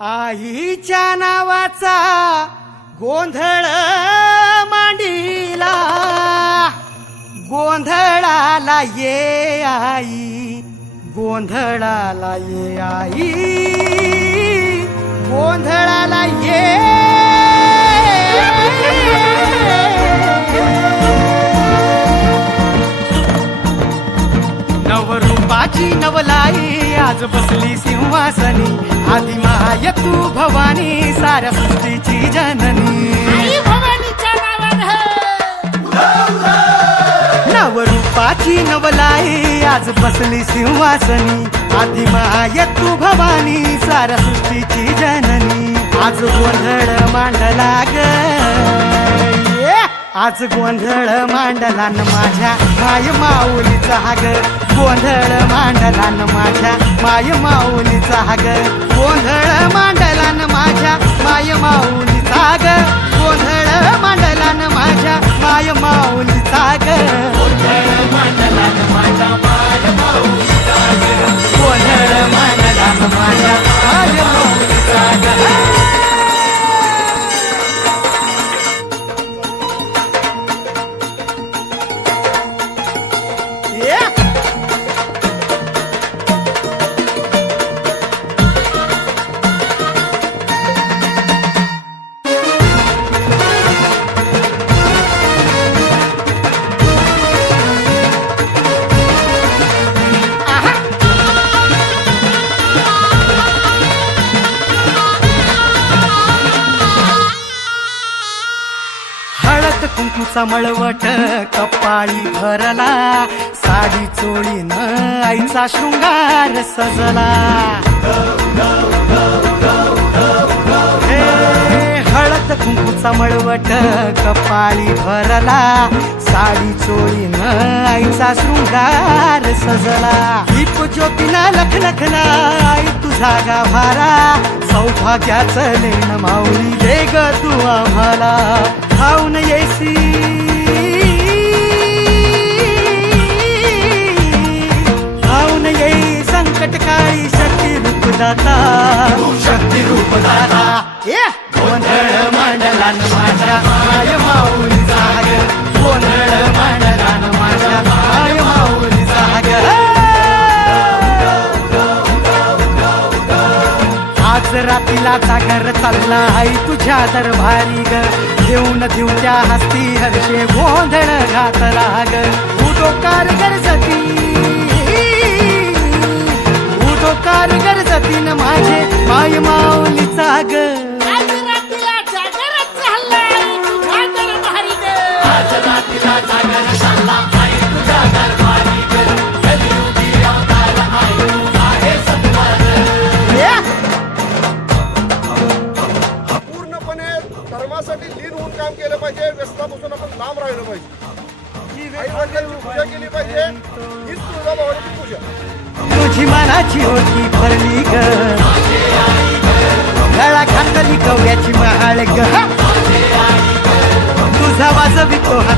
आईच्या नावाचा गोंधळ मांडीला. गोंधळाला ये आई गोंधळाला ये आई गोंधळाला ये. नवरूपाची नवलाई आज बसली सिंहासन साऱ्या सृष्टीची जननी. भवानीच्या नावानं. नवरूपाची नवलाई आज बसली सिंहासनी. आधी माय तू भवानी साऱ्या सृष्टीची जननी. आज गोंधळ मांडला ग! आज गोंधळ मांडला न माझ्या माय माऊलीचा ग गोंधळ मांडला न माझ्या माय माऊलीचा ग गोंधळ मांडला माय माऊलीचा ग गोंधळ मांडला कुंकूचा मळवट कपाळी भरला साडी चोळीन आईचा शृंगार सजला. हे, हळद कुंकूचा मळवट कपाळी भरला साडी चोळीन आईचा शृंगार सजला. दीप ज्योतीना लखलखला आई तुझा गाभारा सौभाग्याचं लेण माऊली दे ग तू आम्हाला. दाता शक्ती रूप दाता! गोंधळ मांडला माझ्या माय माऊली जाग गोंधळ मांडला माझ्या माय माऊली जाग आज रात्रीला जागर चालला आई तुझ्या दरबारी ग. देऊन देऊ त्या हस्ती हर्षे गोंधळ घातला ग. जतीन माझे माय माऊलीचा ग. धर्मासाठी लीन होऊन काम केलं पाहिजे व्यसनापासून आपण लांब राहिलं पाहिजे. आई वडिलांची पूजा केली पाहिजे हीच तुळजाभवानीची पूजा. तुझी मनाची होती भरली ग. गळा घातली कव्याची महाळ ग. तुझा वाजवितो हा